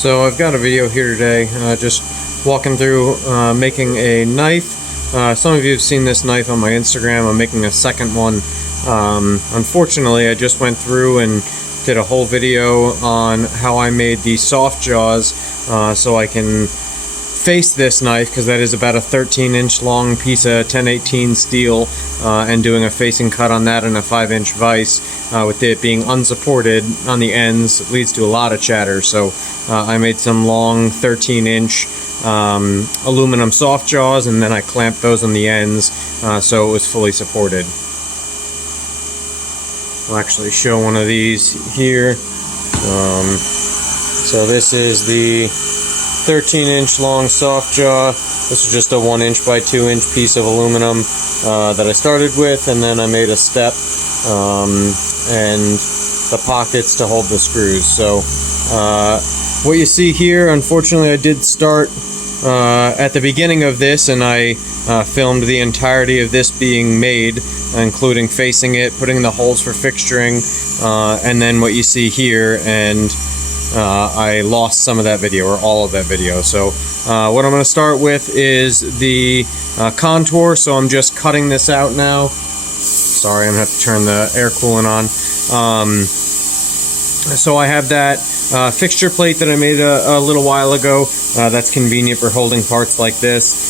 So I've got a video here today, just walking through making a knife. Some of you have seen this knife on my Instagram. I'm making a second one. Unfortunately, I just went through and did a whole video on how I made the soft jaws so I can face this knife, because that is about a 13-inch long piece of 1018 steel, and doing a facing cut on that and a 5-inch vise. With it being unsupported on the ends, it leads to a lot of chatter. So I made some long 13-inch aluminum soft jaws, and then I clamped those on the ends so it was fully supported. I'll actually show one of these here. So this is the 13-inch long soft jaw. This is just a 1-inch by 2-inch piece of aluminum that I started with, and then I made a step and the pockets to hold the screws. So what you see here, unfortunately I did start at the beginning of this, and I filmed the entirety of this being made, including facing it, putting the holes for fixturing, and then what you see here, and I lost some of that video, or all of that video. So what I'm going to start with is the contour. So I'm just cutting this out now. Sorry, I'm going to have to turn the air coolant on. So I have that fixture plate that I made a little while ago. That's convenient for holding parts like this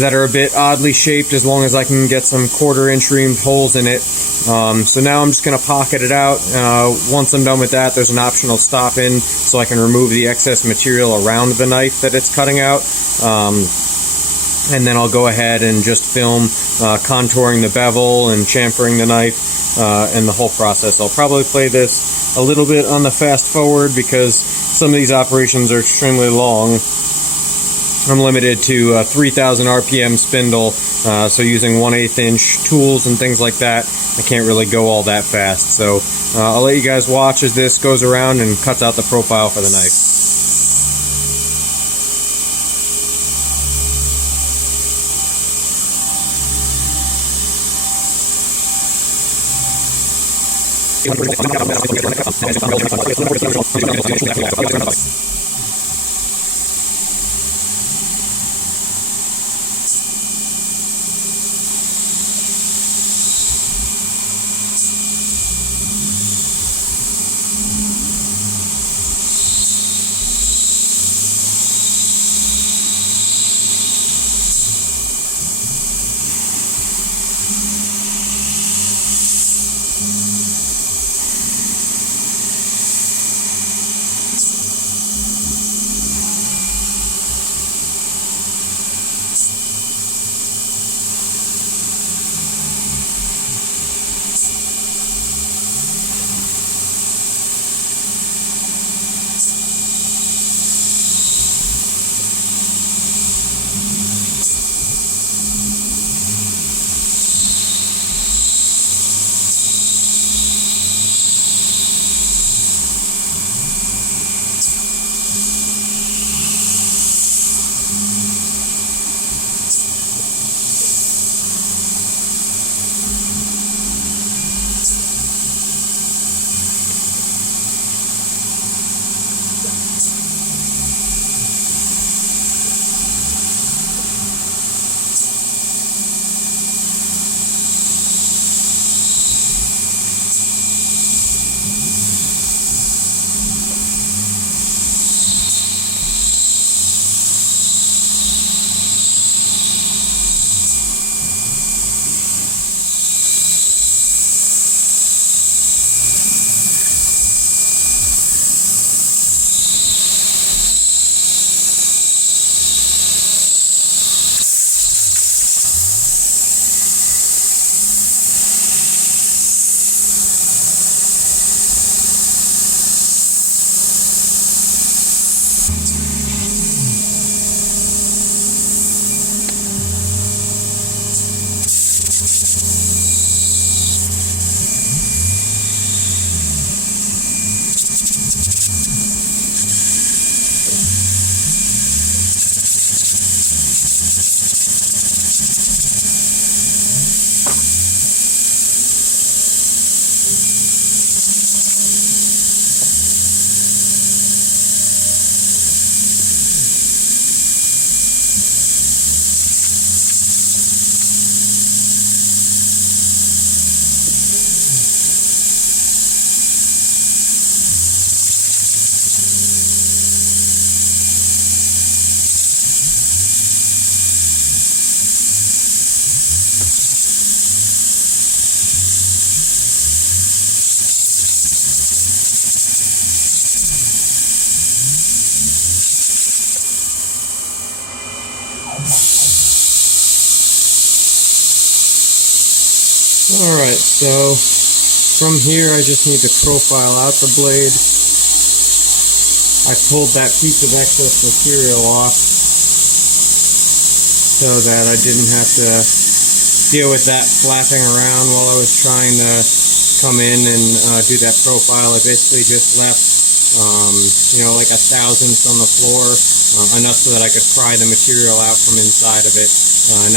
that are a bit oddly shaped, as long as I can get some 1/4-inch reamed holes in it. So now I'm just going to pocket it out. Once I'm done with that, there's an optional stop in so I can remove the excess material around the knife that it's cutting out. And then I'll go ahead and just film contouring the bevel and chamfering the knife and the whole process. I'll probably play this a little bit on the fast forward because some of these operations are extremely long. I'm limited to 3,000 RPM spindle, so using 1/8 inch tools and things like that, I can't really go all that fast. So I'll let you guys watch as this goes around and cuts out the profile for the knife. Alright, so from here I just need to profile out the blade. I pulled that piece of excess material off so that I didn't have to deal with that flapping around while I was trying to come in and do that profile. I basically just left, like a thousandth on the floor, enough so that I could pry the material out from inside of it.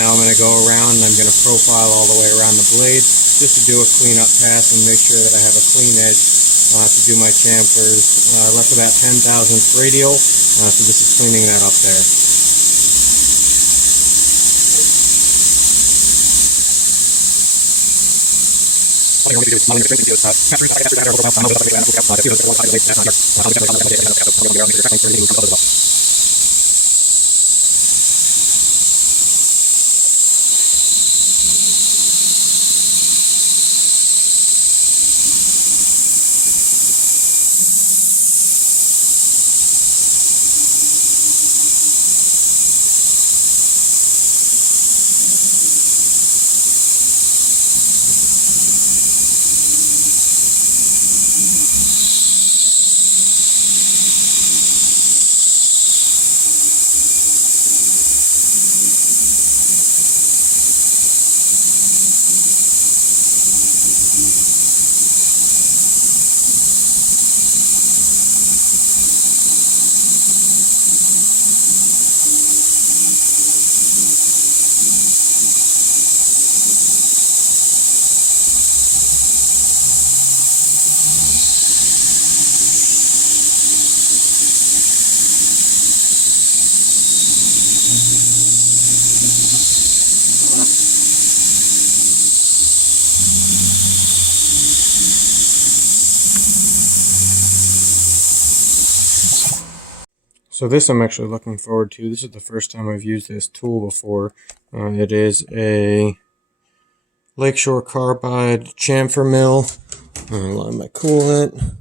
Now I'm going to go around and I'm going to profile all the way around the blade just to do a cleanup pass and make sure that I have a clean edge to do my chamfers. Left about 10,000th radial, so this is cleaning that up there. So this I'm actually looking forward to. This is the first time I've used this tool before. It is a Lakeshore Carbide chamfer mill. I'll line my coolant.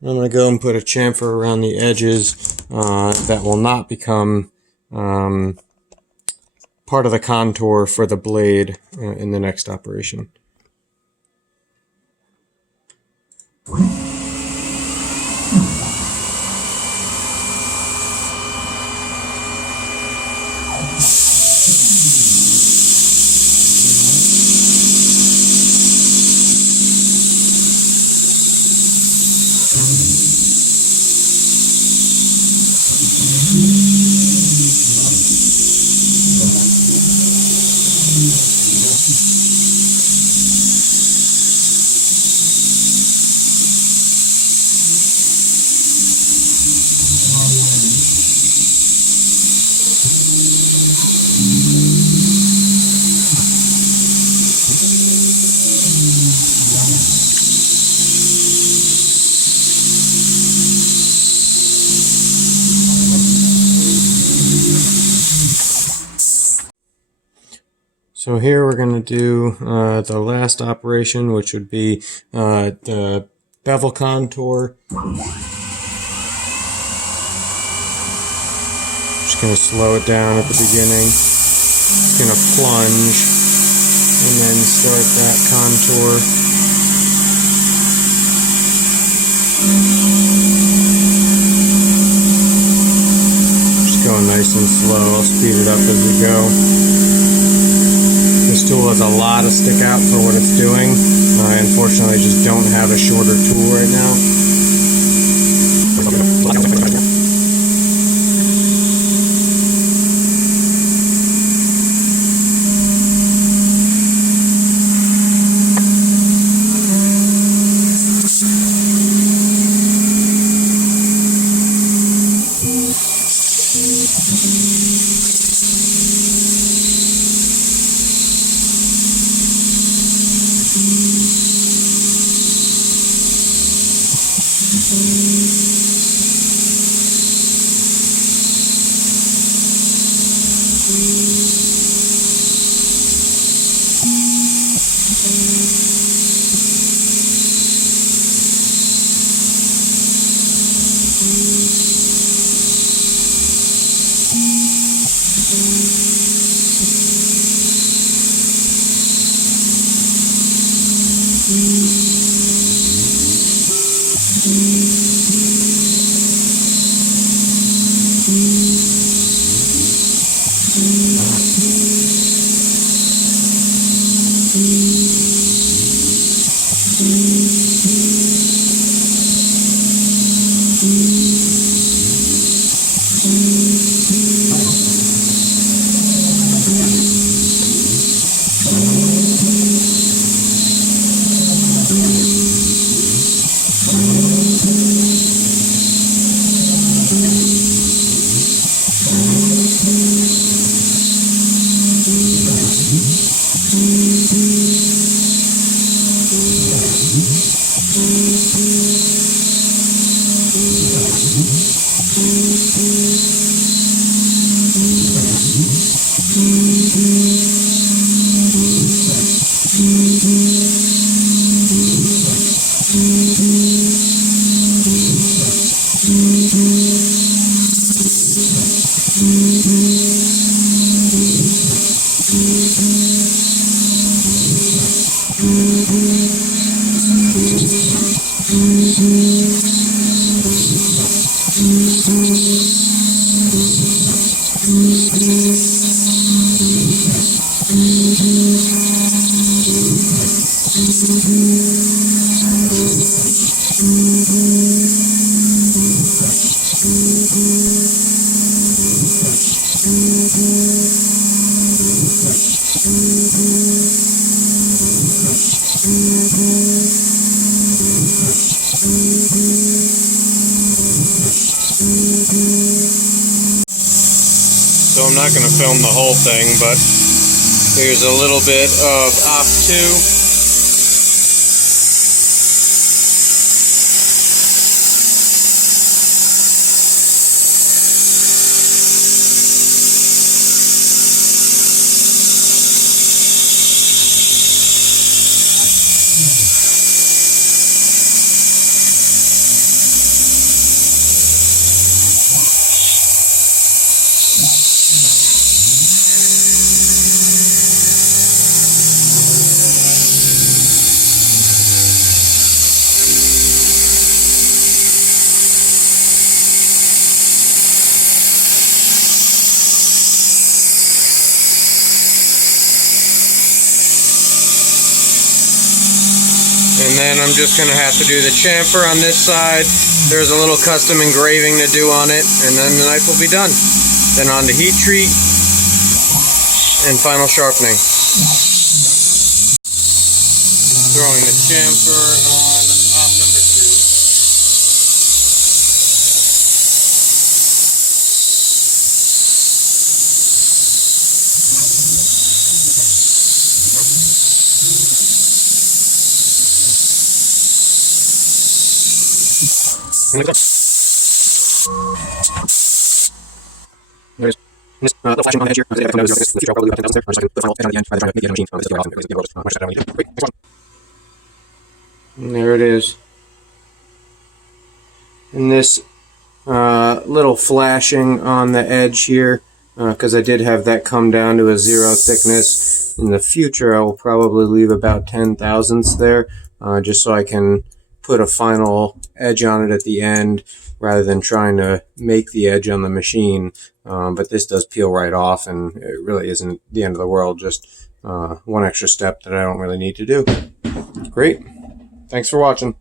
I'm going to go and put a chamfer around the edges that will not become part of the contour for the blade in the next operation. So here we're going to do the last operation, which would be the bevel contour. Just going to slow it down at the beginning. Just going to plunge and then start that contour. Just going nice and slow. I'll speed it up as we go. This tool has a lot of stick out for what it's doing. I unfortunately just don't have a shorter tool right now. So I'm not going to film the whole thing, but here's a little bit of Op 2. And then I'm just going to have to do the chamfer on this side. There's a little custom engraving to do on it, and then the knife will be done. Then on to heat treat and final sharpening. Throwing the chamfer on op number 2. There's little flashing on the edge here. The future I'll probably do up 10,000 there. I'm just like the final edge on the end. By the time I make the edge on the machine, this is awesome. Much that I don't need to. Great. Next one. And there it is. And this little flashing on the edge here, because I did have that come down to a 0 thickness. In the future, I will probably leave about 10 thousandths there, just so I can put a final edge on it at the end rather than trying to make the edge on the machine. But this does peel right off, and it really isn't the end of the world, just one extra step that I don't really need to do. Great. Thanks for watching.